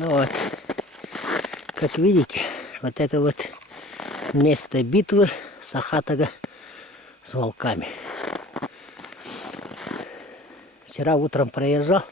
Ну вот, как видите, вот это вот место битвы Сахатага с волками. Вчера утром проезжал,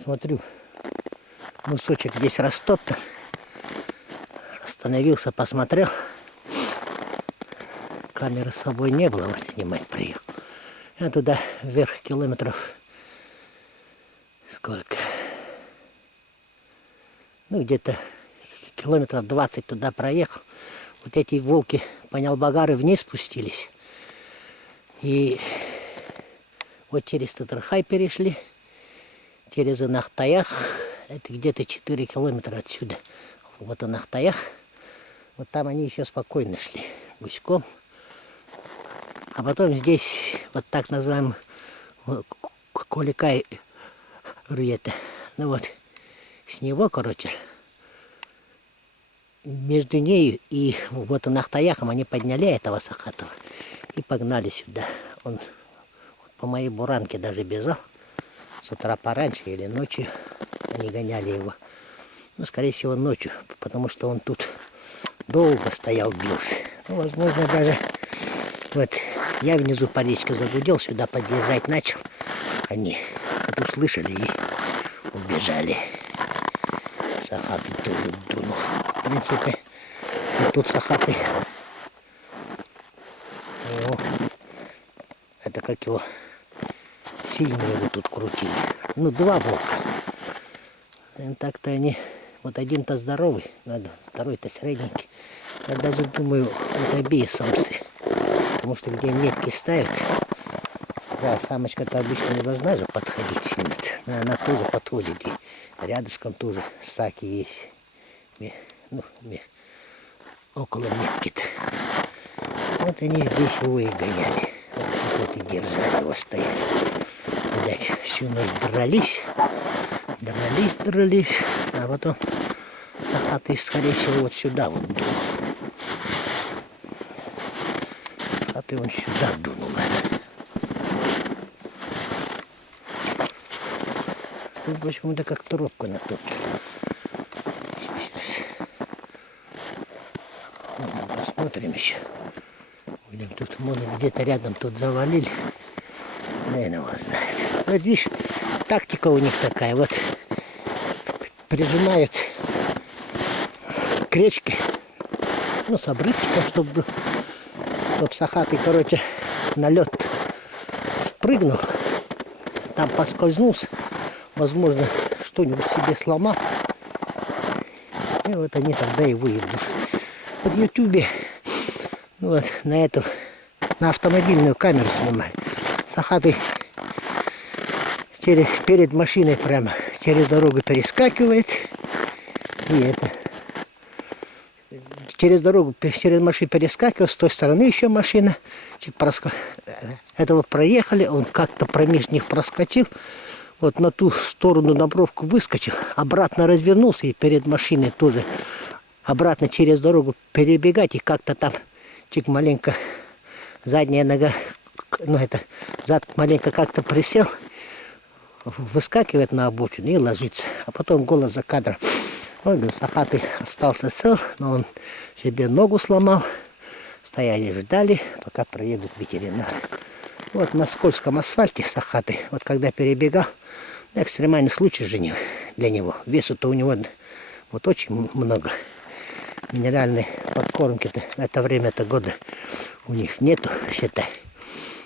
смотрю, кусочек здесь растоптан. Остановился, посмотрел. Камеры с собой не было, вот снимать приехал. Я туда вверх километров сколько? Ну, где-то километров 20 туда проехал. Вот эти волки Панялбагары вниз спустились. И вот через Татрахай перешли, через Анахтаях. Это где-то 4 километра отсюда. Вот Анахтаях. Вот там они еще спокойно шли гуськом. А потом здесь вот так называемый Коликай Руета. Ну вот, с него, короче, между ней и вот Анахтаяхом они подняли этого Сахатова и погнали сюда. Он вот по моей буранке даже бежал. С утра пораньше или ночью они гоняли его. Ну, скорее всего, ночью, потому что он тут долго стоял, бился. Ну, возможно, даже вот я внизу по речке загудел, сюда подъезжать начал. Они это услышали и убежали. Сахатый тоже дунул. В принципе, и тут Сахатый. О, это как его сильно его тут крутили. Ну, два волка. Так-то они, вот один-то здоровый, второй-то средненький. Я даже думаю, вот обеи самцы. Потому что где метки ставят, да, самочка-то обычно не должна же подходить сильно. Но она тоже подходит. И рядышком тоже саки есть. Ну, около метки-то. Вот они здесь его и гоняли. Вот и держали его, стояли. Видать, всю ночь дрались. А потом Сахатый, скорее всего, вот сюда вот дунул. Сахатый он сюда дунул. Тут почему-то как трубка натоптана. Сейчас. Посмотрим еще. Будем тут, может, где-то рядом тут завалили. Наверное, его знает. Вот видишь, тактика у них такая. Вот прижимают к речке, ну, с обрывчиком, чтобы Сахатый, короче, на лед спрыгнул, там поскользнулся, возможно, что-нибудь себе сломал. И вот они тогда и выйдут. Вот в Ютубе, вот на эту, на автомобильную камеру снимаю. Сахатый перед машиной прямо через дорогу перескакивает. И это. Через дорогу, через машину перескакивает, с той стороны еще машина. Этого проехали, он как-то промеж них проскочил. Вот на ту сторону на бровку выскочил, обратно развернулся и перед машиной тоже обратно через дорогу перебегать. И как-то там чик маленько задняя нога, ну это зад маленько как-то присел, выскакивает на обочину и ложится. А потом голос за кадром. Вот, Сахатый остался цел, но он себе ногу сломал. Стояли, ждали, пока проедут ветеринары. Вот на скользком асфальте Сахатый, вот когда перебегал, экстремальный случай же для него. Весу-то у него вот очень много. Минеральной подкормки-то в это время-то года у них нету, считай.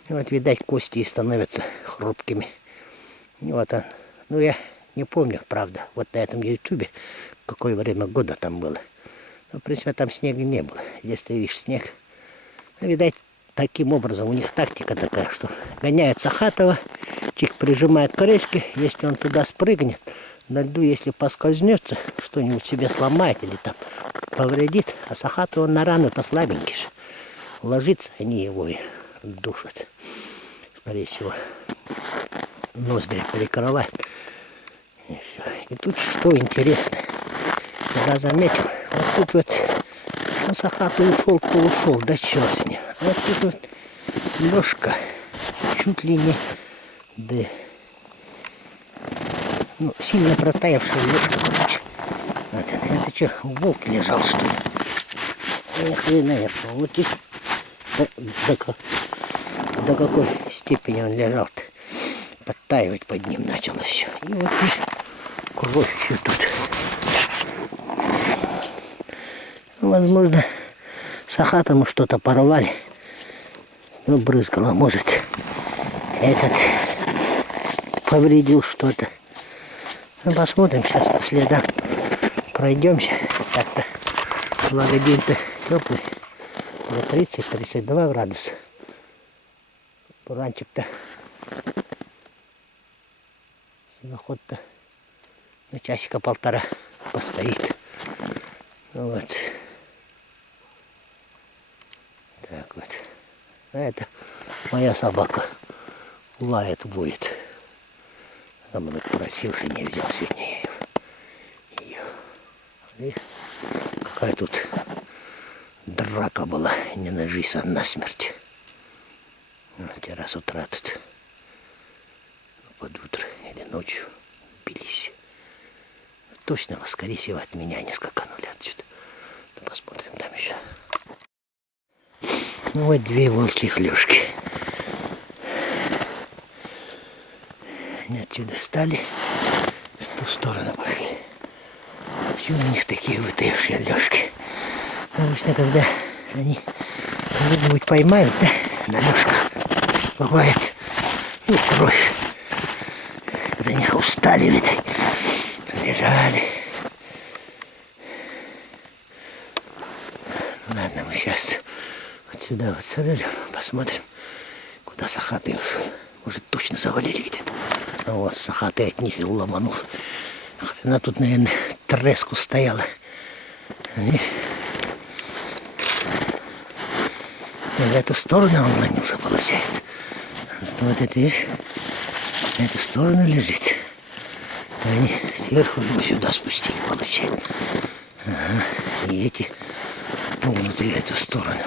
И вот, видать, кости и становятся хрупкими. И вот он. Ну, я не помню, правда, вот на этом ютубе, какое время года там было. Но, в принципе, там снега не было. Здесь ты видишь снег. Ну, видать, таким образом у них тактика такая, что гоняют Сахатова, чик прижимает к речке, если он туда спрыгнет, на льду, если поскользнется, что-нибудь себе сломает или там повредит, а Сахатов он на рану-то слабенький же. Ложится, они его и душат. Скорее всего, ноздри перекрывают. И все. И тут что интересно, я заметил, вот тут вот, ну, Сахатый ушел, то ушел, да черт с ним. Вот тут вот Лешка, чуть ли не, да, ну, сильно протаявший Лешка, короче. Вот это что, волк лежал, что ли? Ни хрена я волки. До какой степени он лежал-то. Подтаивать под ним начало все. И вот и кровь еще тут. Возможно, сахата мы что-то порвали. Ну, брызгало, может, этот повредил что-то. Ну, посмотрим сейчас по следам. Пройдемся. Так-то, благо день-то теплый. 30-32 градуса. Буранчик-то, снегоход-то на часика полтора постоит. Вот. Так вот. А это моя собака лает, воет. А он просился, не взял сегодня ее. И какая тут драка была, не на жизнь, а на смерть. Вот раз с утра тут под утро или ночью бились. Точно, скорее всего, от меня не скаканули отсюда. Да посмотрим там еще. Ну вот две волчьих лёжки. Они отсюда стали, в ту сторону пошли. Почему у них такие вытаившие лёжки? Обычно, когда они кого-нибудь поймают, да, на лёжках, бывает, ну, кровь. Когда они устали, видать, лежали. Ладно, мы сейчас вот сюда вот сорвем, посмотрим, куда сахатый ушел. Может, точно завалили где-то. А вот сахатый от них и ломанул. Она тут, наверное, треску стояла. И в эту сторону он ломился, получается. Что вот это видишь, в эту сторону лежит. Они сверху его сюда спустили, получается. Ага. И эти погнутые в эту сторону.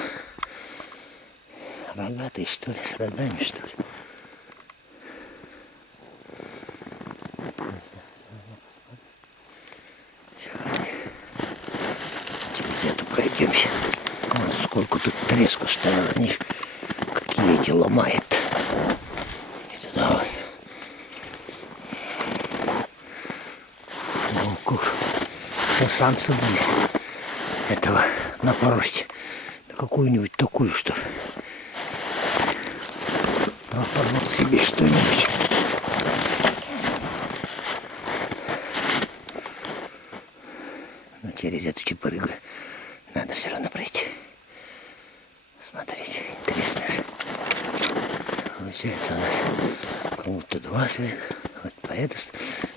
Рогатые, что ли, с рогами, что ли. Через эту пройдемся. Вот сколько тут треску стояло, они ж какие эти ломает. И туда вот. Волков. Все шансы были этого напороть на какую-нибудь такую, что пропороть себе что-нибудь. Но через эту чепырыгу надо все равно пройти. Смотрите, интересно же. Получается у нас кому-то два следа. Вот по эту.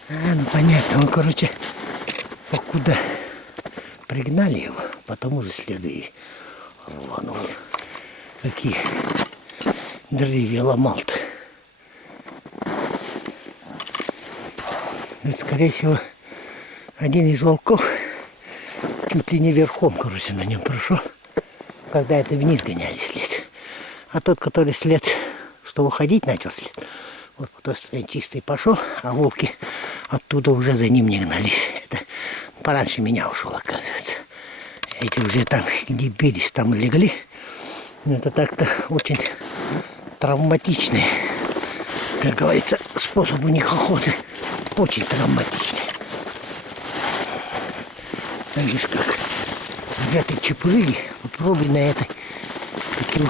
Ну понятно, он, короче, покуда пригнали его, потом уже следы и рванул. Какие деревья ломал-то. Это, скорее всего, один из волков чуть ли не верхом, короче, на нем прошел, когда это вниз гоняли след. А тот, который след, что уходить начал след, вот по той стороне чистый пошел, а волки оттуда уже за ним не гнались. Это пораньше меня ушел, оказывается. Эти уже там, где бились, там легли. Это так-то очень травматичный, как говорится, способ у них охоты. Очень травматичный. Так же, как в этой чепырыге, попробуй на этой, таким,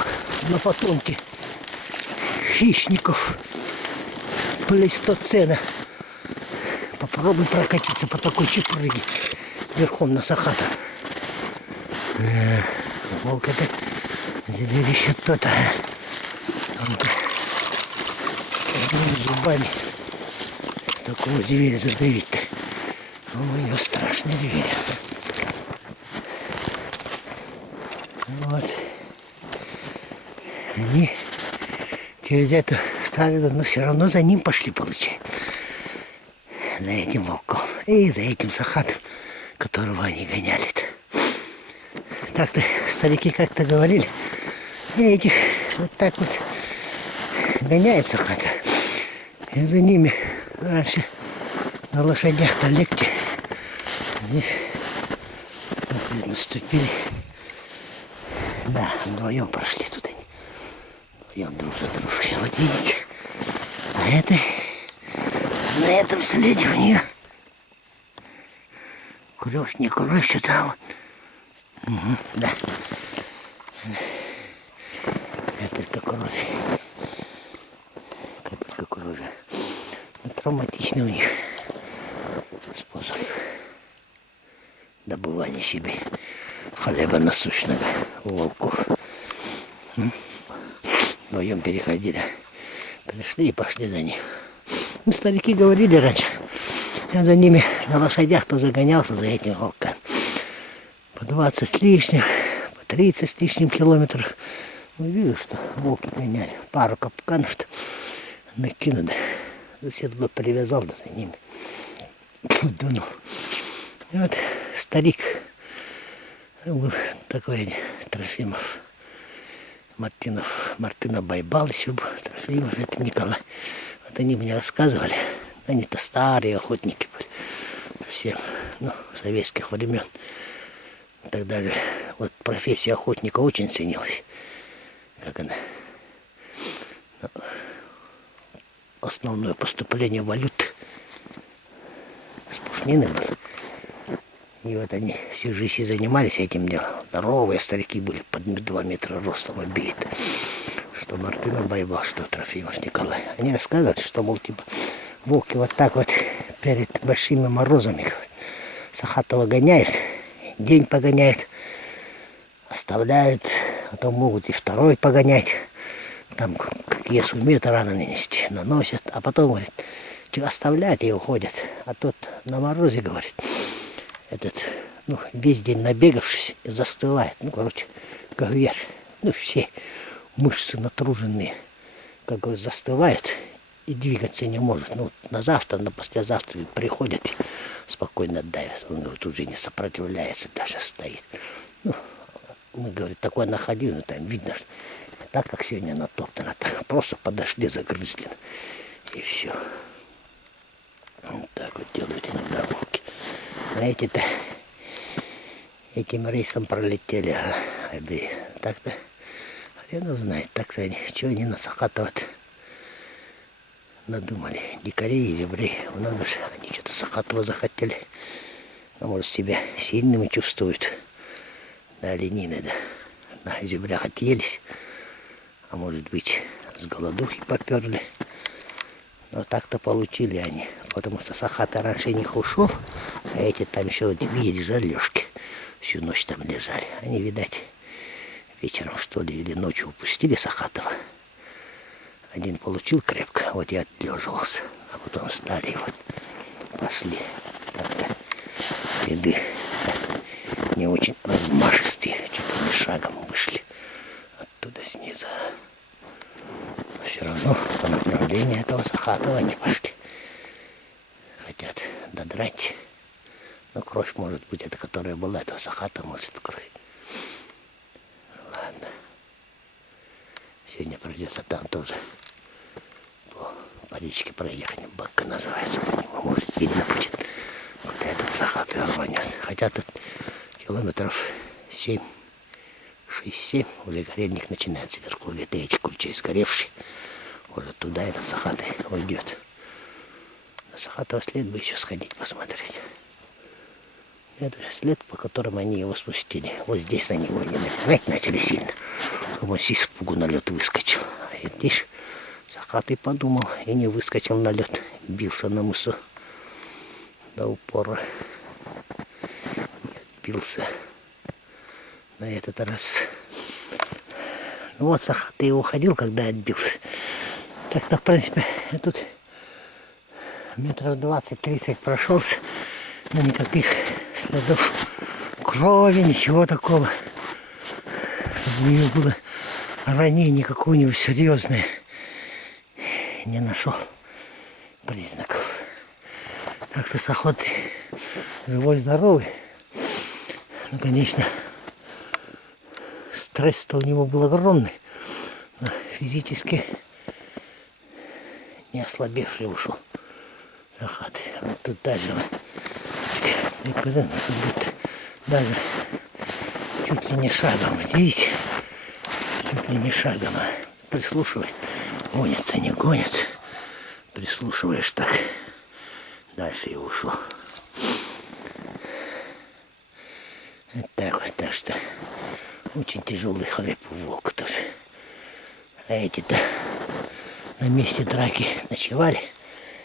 на потомке хищников плейстоцена. Попробуй прокатиться по такой чепырыге верхом на сахата. Волк это зверище то-то. Зубами такого зверя задавить-то. Он ее страшный зверь. Вот. Они через это стали, но все равно за ним пошли, получается. За этим волком. И за этим сахатом, которого они гоняли-то. Так-то старики как-то говорили, этих вот так вот гоняет сахата. И за ними раньше на лошадях-то легче. Здесь след наступили. Да, вдвоем прошли тут они. Вдвоем друг за дружкой. Вот видите. А это на этом следе у нее кровь, не кровь, что-то вот. Угу, да. Капелька крови. Капелька крови. Травматичный у них способ добывания себе хлеба насущного у волков. Вдвоем переходили. Пришли и пошли за ним. Ну, старики говорили раньше. Я за ними на лошадях тоже гонялся за этим волками. По 20 с лишним, по 30 с лишним километров. Вижу, что волки гоняли. Пару капканов накинуты. Сосед бы привязал да за ними. Дунул. И вот старик был такой Трофимов. Мартына Байбал еще был. Трофимов, это Николай. Вот они мне рассказывали. Они-то старые охотники были. Совсем, советских времен. Тогда же вот профессия охотника очень ценилась. Как она? Основное поступление валют с пушнины было. И вот они всю жизнь занимались этим делом. Здоровые старики были, под 2 метра ростом обеих. Что Мартынов Байбал, что Трофимов Николай. Они рассказывали, что, мол, типа, волки вот так вот перед большими морозами Сахатова гоняют, день погоняют, оставляют, потом могут и второй погонять. Там, какие сумеют раны нанести, наносят, а потом, говорит, оставляют и уходят. А тот на морозе, говорит, весь день набегавшись, застывает. Как вверх. Все мышцы натруженные, как говорит, застывают и двигаться не может. На завтра, на послезавтра приходят и спокойно давят. Он, говорит, уже не сопротивляется, даже стоит. Мы, говорит, такое находили, там видно, что так, как сегодня натоптано, так просто подошли, загрызли. И все. Вот так вот делают иногда волки. А эти-то этим рейсом пролетели, обеи. Так-то хрен знает, так-то они, чего они на Сахатова-то надумали. Дикарей и зебрей. Много же они что-то Сахатова захотели. Может, себя сильными чувствуют. Да, оленины, да. На зебрях отъелись. А может быть, с голодухи поперли. Но так-то получили они. Потому что Сахата раньше них ушел, а эти там еще, вот, видели, жалешки. Всю ночь там лежали. Они, видать, вечером, что ли, или ночью упустили Сахатова. Один получил крепко, вот я отлеживался. А потом встали и вот пошли. Так-то следы не очень размашистые. Чуть ли не шагом вышли оттуда снизу. Но все равно по направлению этого Сахатова не пошли. Хотят додрать. Но кровь, может быть, это которая была, этого Сахата, может, кровь. Ладно. Сегодня придется там тоже по речке проехать. Бакка называется по нему. Может, видно будет, куда этот Сахат рванет. Хотя тут километров 7, 6-7 уже горельник начинается вверху. Это эти кульчи сгоревшие. Уже туда этот Сахат уйдет. На Сахатова след бы еще сходить посмотреть. Это след, по которому они его спустили. Вот здесь на него не напирать начали сильно. Он с испугу на лед выскочил. А здесь Сахатый подумал и не выскочил на лед. Бился на мысу до упора. Бился на этот раз. Вот Сахатый уходил, когда отбился. Так-то, в принципе, я тут метров 20-30 прошелся. Но никаких следов крови, ничего такого. Чтобы у него было ранение какое-нибудь серьезное. Не нашел признаков. Так что с охоты живой-здоровый. Ну, конечно, стресс-то у него был огромный. Но физически не ослабевший ушел. Сахат. Вот тут дальше вот. И куда будто Даже чуть ли не шагом, видите? Чуть ли не шагом. Прислушивать. Гонится, не гонится. Прислушиваешь так. Дальше и ушел. Вот так вот, так что очень тяжелый хлеб у волка тоже. А эти-то на месте драки ночевали.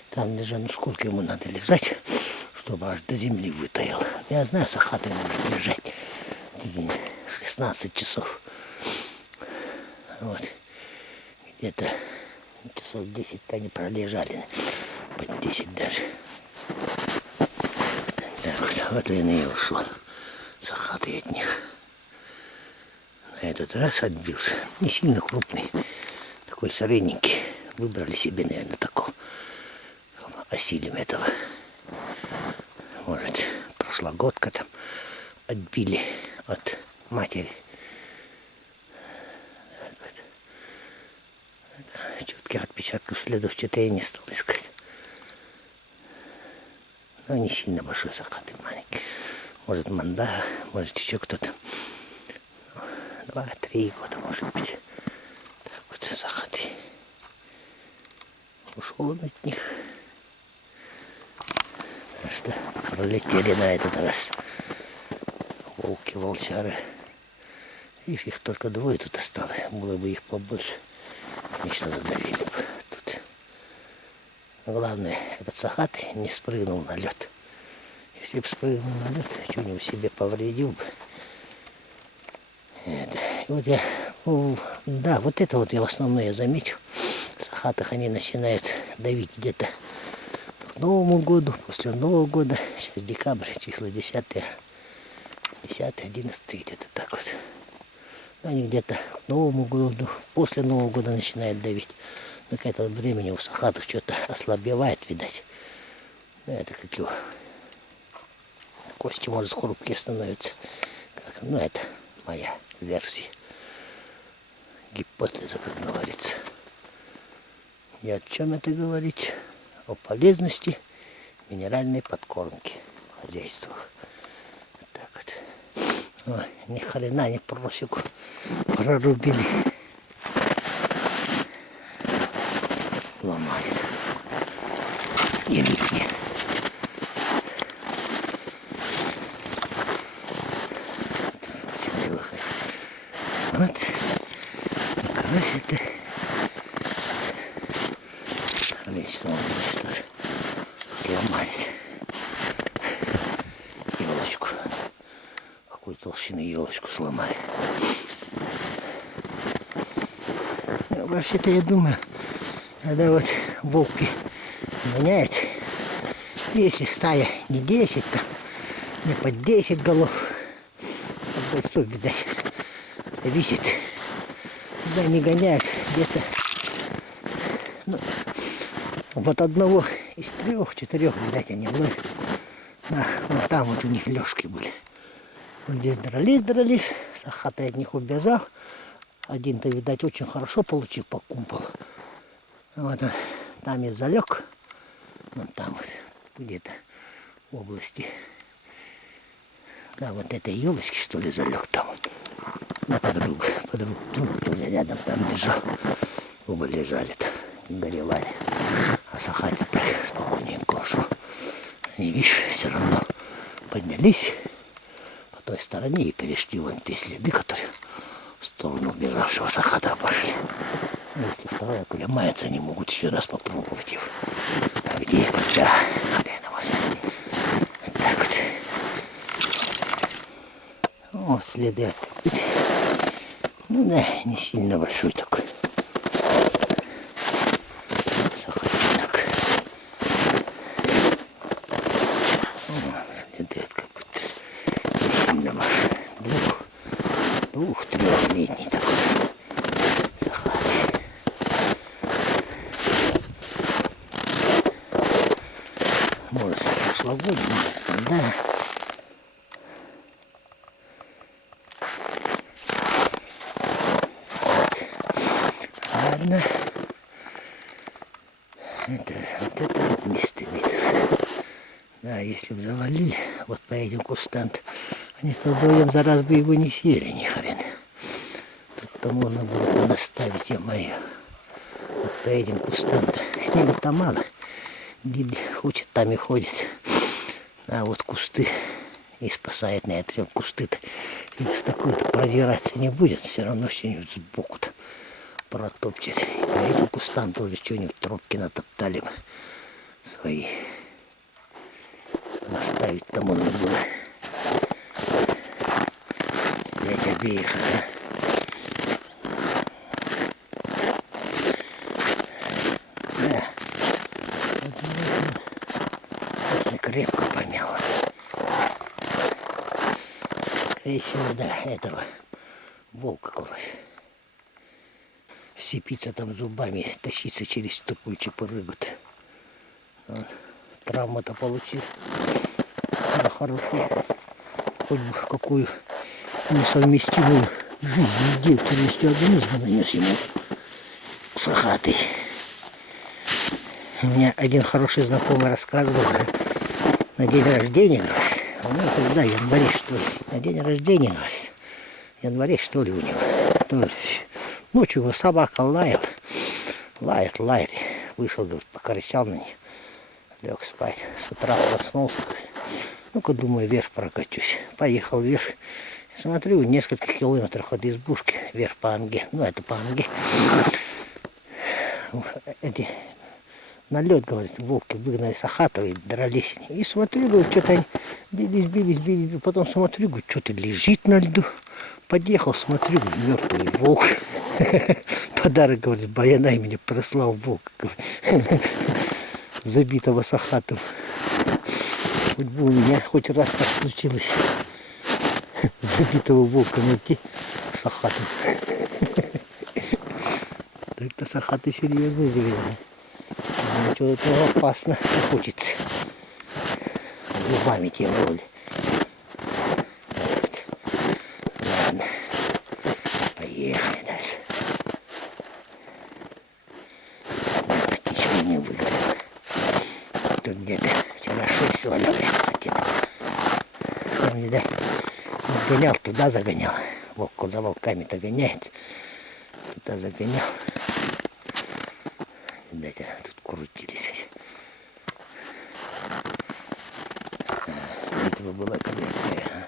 Там даже, ну сколько ему надо лежать, чтобы аж до земли вытаял. Я знаю, Сахатый может лежать 16 часов. Вот. Где-то часов 10-то они пролежали. Под 10 даже. Так вот он и ушел. Сахатый от них. На этот раз отбился. Не сильно крупный. Такой средненький. Выбрали себе, наверное, такого. Осилим этого. Может, прошлогодка там отбили от матери. Четких отпечатков следов что-то я не стал искать. Но не сильно большой Сахатый, маленький. Может, манда, может, еще кто-то. 2-3 года, может быть. Так вот, Сахатый. Ушел он от них. Так что пролетели на этот раз. Волки, волчары. Видишь, их только двое тут осталось. Было бы их побольше. Конечно, задавили бы тут. Главное, этот Сахатый не спрыгнул на лед. Если бы спрыгнул на лед, что-нибудь себе повредил бы. Это. И вот я, да, вот это вот я в основном я заметил. Сахатых они начинают давить где-то к Новому году, после Нового года. Сейчас декабрь, числа 10, 11 где-то так вот. Они где-то к Новому году, после Нового года начинают давить. Но к этому времени у Сахатых что-то ослабевает, видать. Это как его. Кости, может, хрупкие становятся. Как, ну, это моя версия. Гипотеза, как говорится. И о чем это говорить? О полезности минеральной подкормки в хозяйствах. Вот так вот. Ой, ни хрена не просеку прорубили. Ломали. И липни. Сюда выходит. Вот. Красиво. Колечко он что же сломались. Елочку. Какую толщину елочку сломали. Вообще-то я думаю, когда вот волки гоняют, если стая не 10, там, не под 10 голов, от бойцов, видать, зависит, когда они гоняют где-то, ну, вот одного из 3-4, видать, они ловят. А, вот там вот у них лёжки были. Вот здесь дрались, Сахатый от них убежал. Один-то, видать, очень хорошо получил по кумполу. Вот он там и залег. Вон там вот, где-то в области. Да, вот этой елочки, что ли, залег там. На подруга тоже рядом там лежал. Оба лежали там, горевали. А Сахатый так спокойненько ушел. Они, видишь, все равно поднялись по той стороне и перешли вон те следы, которые в сторону убежавшего Сахата пошли. Если вторая пуля мается, они могут еще раз попробовать его. А где их? Да, на вас. Вот так вот. Вот следы от копыт. Ну да, не сильно большой такой. Сахатинок. Следы от копыт. Не сильно большой. Двух-трехлетний такой. Может, прошлогодний, да. Ладно. Вот это вот место видишь. Да, если бы завалили вот по этим кустам, Они-то вдвоем за раз бы его не съели, ни хрен. Тут-то можно было наставить, ё-моё. Вот по этим кустам-то. Снега-то мало. Где хочет, там и ходит. А вот кусты и спасает на это. Кусты-то с такой-то продираться не будет. Все равно что-нибудь сбоку-то протопчет. И по этим кустам тоже что-нибудь тропки натоптали бы свои. Наставить-то можно было. Взять обеих, да. Вот крепко помяло. Скорее всего, да, этого волка кровь. Вцепиться там зубами, тащиться через такую чепурыгу-то. Травму-то получил. Да, хорошую. Хоть бы какую несовместимую жизнь с деятельностью организма нанес ему сахатый. У меня один хороший знакомый рассказывал на день рождения, у него тогда в январе, что ли, на день рождения, в январе, что ли, у него. Ночью его собака лает, вышел, говорит, покричал на нее, лег спать. С утра проснулся, ну-ка, думаю, вверх прокатюсь. Поехал вверх. Смотрю, несколько километров от избушки, вверх по Анге. Ну, это по Анге. Эти на лед, говорит, волки выгнали Сахатова и дрались. И смотрю, говорит, что-то они бились. Потом смотрю, говорит, что-то лежит на льду. Подъехал, смотрю, мертвый волк. Подарок, говорит, Баяна меня прислал волк. Забитого Сахатова. Хоть бы у меня хоть раз так случилось. Забитого волка найти Сахатом. Так-то Сахаты серьезный зверь. Чего-то опасно охотиться. Зубами тем более. Ладно. Поехали дальше. Ничего не выгорело. Тут где-то вчера 6 валялось хватило. Он, видать, гонял, туда загонял. Волк куда волками-то гоняет. Туда загонял. Видать, тут крутились. Битва была крепкая.